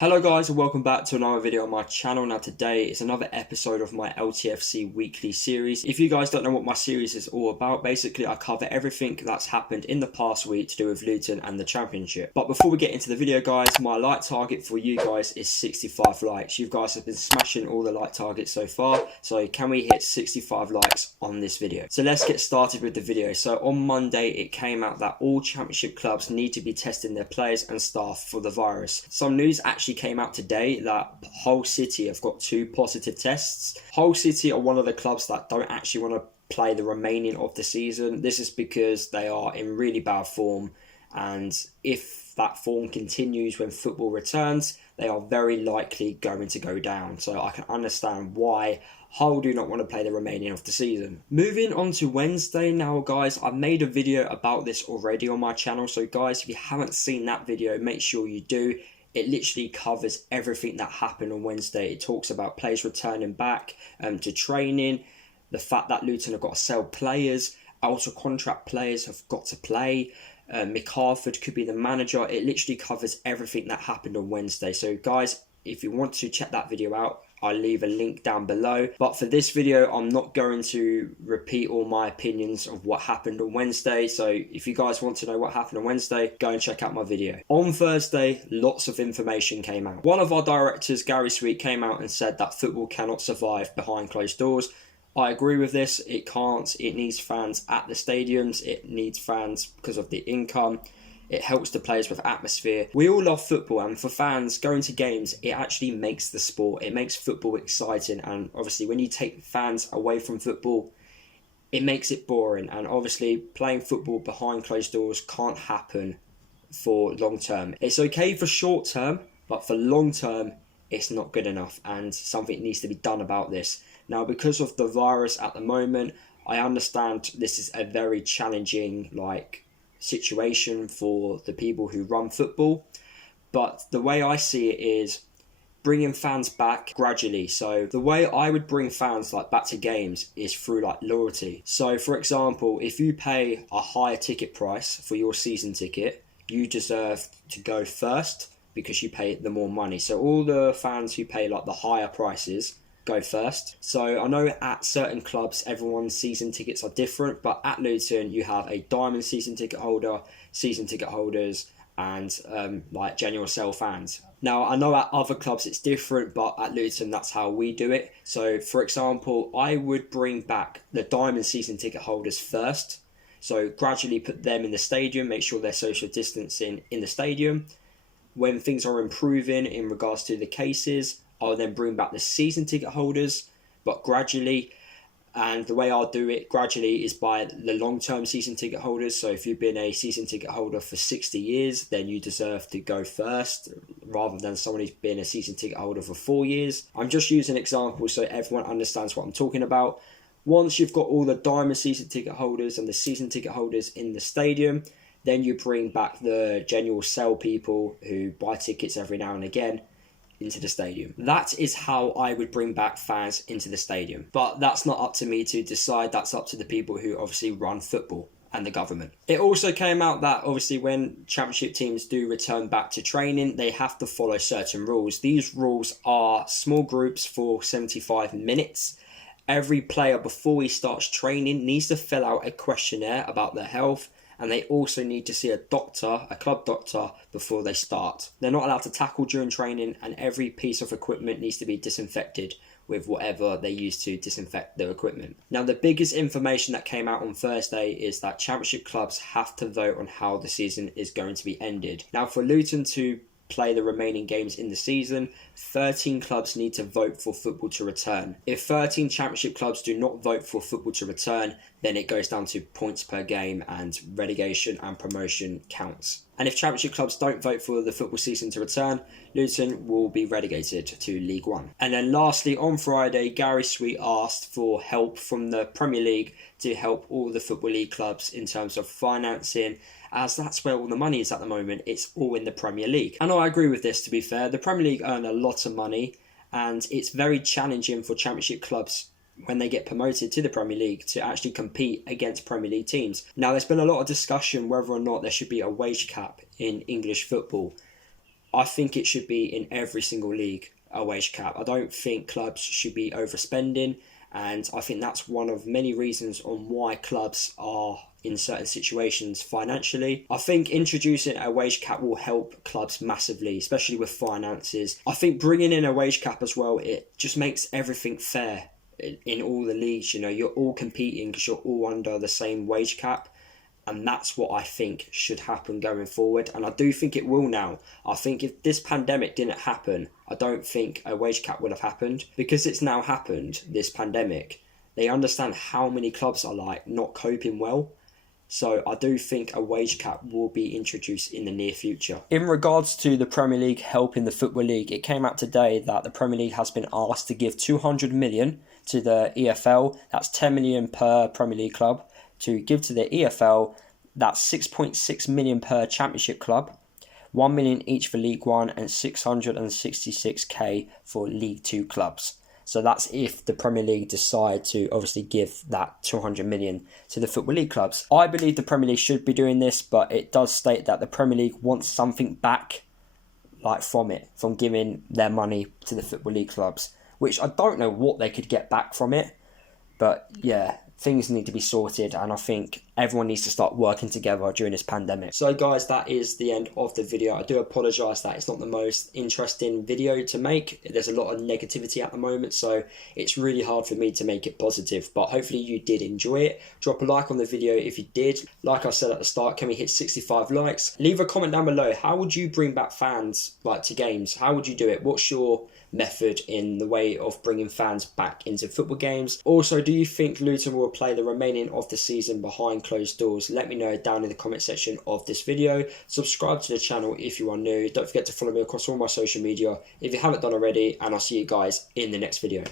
Hello guys and welcome back to another video on my channel. Now today is another episode of my LTFC Weekly series. If you guys don't know what my series is all about, basically I cover everything that's happened in the past week to do with Luton and the Championship. But before we get into the video guys, my like target for you guys is 65 likes. You guys have been smashing all the like targets so far, so can we hit 65 likes on this video? So let's get started with the video. So on Monday it came out that all Championship clubs need to be testing their players and staff for the virus. Some news actually came out today that Hull City have got 2 positive tests. Hull City are one of the clubs that don't actually want to play the remaining of the season. This is because they are in really bad form, and if that form continues when football returns, they are very likely going to go down. So I can understand why Hull do not want to play the remaining of the season. Moving on to Wednesday now guys, I've made a video about this already on my channel, so guys, if you haven't seen that video, make sure you do. It literally covers everything that happened on Wednesday. It talks about players returning back to training, the fact that Luton have got to sell players, out of contract players have got to play, Mick Harford could be the manager. It literally covers everything that happened on Wednesday. So guys, if you want to check that video out, I'll leave a link down below. But for this video, I'm not going to repeat all my opinions of what happened on Wednesday. So if you guys want to know what happened on Wednesday, go and check out my video. On Thursday, lots of information came out. One of our directors, Gary Sweet, came out and said that football cannot survive behind closed doors. I agree with this. It can't. It needs fans at the stadiums. It needs fans because of the income. It helps the players with atmosphere. We all love football, and for fans, going to games, it actually makes the sport. It makes football exciting, and obviously when you take fans away from football, it makes it boring. And obviously playing football behind closed doors can't happen for long term. It's okay for short term, but for long term, it's not good enough, and something needs to be done about this. Now, because of the virus at the moment, I understand this is a very challenging situation for the people who run football, but the way I see it is bringing fans back gradually. So the way I would bring fans back to games is through loyalty. So for example, if you pay a higher ticket price for your season ticket, you deserve to go first because you pay the more money. So all the fans who pay the higher prices go first. So I know at certain clubs everyone's season tickets are different, but at Luton you have a diamond season ticket holder, season ticket holders, and general sale fans. Now I know at other clubs it's different, but at Luton that's how we do it. So for example, I would bring back the diamond season ticket holders first. So gradually put them in the stadium, make sure they're social distancing in the stadium. When things are improving in regards to the cases, I'll then bring back the season ticket holders, but gradually. And the way I'll do it gradually is by the long-term season ticket holders. So if you've been a season ticket holder for 60 years, then you deserve to go first, rather than someone who's been a season ticket holder for 4 years. I'm just using examples so everyone understands what I'm talking about. Once you've got all the diamond season ticket holders and the season ticket holders in the stadium, then you bring back the general sale people who buy tickets every now and again into the stadium. That is how I would bring back fans into the stadium. But that's not up to me to decide. That's up to the people who obviously run football and the government. It also came out that obviously when Championship teams do return back to training, they have to follow certain rules. These rules are small groups for 75 minutes. Every player before he starts training needs to fill out a questionnaire about their health, and they also need to see a doctor, a club doctor, before they start. They're not allowed to tackle during training, and every piece of equipment needs to be disinfected with whatever they use to disinfect their equipment. Now, the biggest information that came out on Thursday is that Championship clubs have to vote on how the season is going to be ended. Now, for Luton to play the remaining games in the season, 13 clubs need to vote for football to return. If 13 Championship clubs do not vote for football to return, then it goes down to points per game and relegation and promotion counts. And if Championship clubs don't vote for the football season to return, Luton will be relegated to League One. And then lastly, on Friday, Gary Sweet asked for help from the Premier League to help all the Football League clubs in terms of financing, as that's where all the money is at the moment. It's all in the Premier League. And I agree with this, to be fair. The Premier League earn a lot of money, and it's very challenging for Championship clubs when they get promoted to the Premier League to actually compete against Premier League teams. Now, there's been a lot of discussion whether or not there should be a wage cap in English football. I think it should be in every single league, a wage cap. I don't think clubs should be overspending, and I think that's one of many reasons on why clubs are in certain situations financially. I think introducing a wage cap will help clubs massively, especially with finances. I think bringing in a wage cap as well, it just makes everything fair in all the leagues. You know, you're all competing because you're all under the same wage cap. And that's what I think should happen going forward. And I do think it will now. I think if this pandemic didn't happen, I don't think a wage cap would have happened. Because it's now happened, this pandemic, they understand how many clubs are like not coping well. So I do think a wage cap will be introduced in the near future. In regards to the Premier League helping the Football League, it came out today that the Premier League has been asked to give 200 million to the EFL. That's 10 million per Premier League club. To give to the EFL, that's 6.6 million per Championship club, 1 million each for League One, and 666k for League Two clubs. So that's if the Premier League decide to obviously give that 200 million to the Football League clubs. I believe the Premier League should be doing this, but it does state that the Premier League wants something back, like from giving their money to the Football League clubs, which I don't know what they could get back from it. But yeah, things need to be sorted, and I think everyone needs to start working together during this pandemic. So guys, that is the end of the video. I do apologise that it's not the most interesting video to make. There's a lot of negativity at the moment, so it's really hard for me to make it positive, but hopefully you did enjoy it. Drop a like on the video if you did. Like I said at the start, can we hit 65 likes? Leave a comment down below. How would you bring back fans like to games? How would you do it? What's your method in the way of bringing fans back into football games? Also, do you think Luton will play the remaining of the season behind closed doors? Let me know down in the comment section of this video. Subscribe to the channel if you are new. Don't forget to follow me across all my social media if you haven't done already, and I'll see you guys in the next video.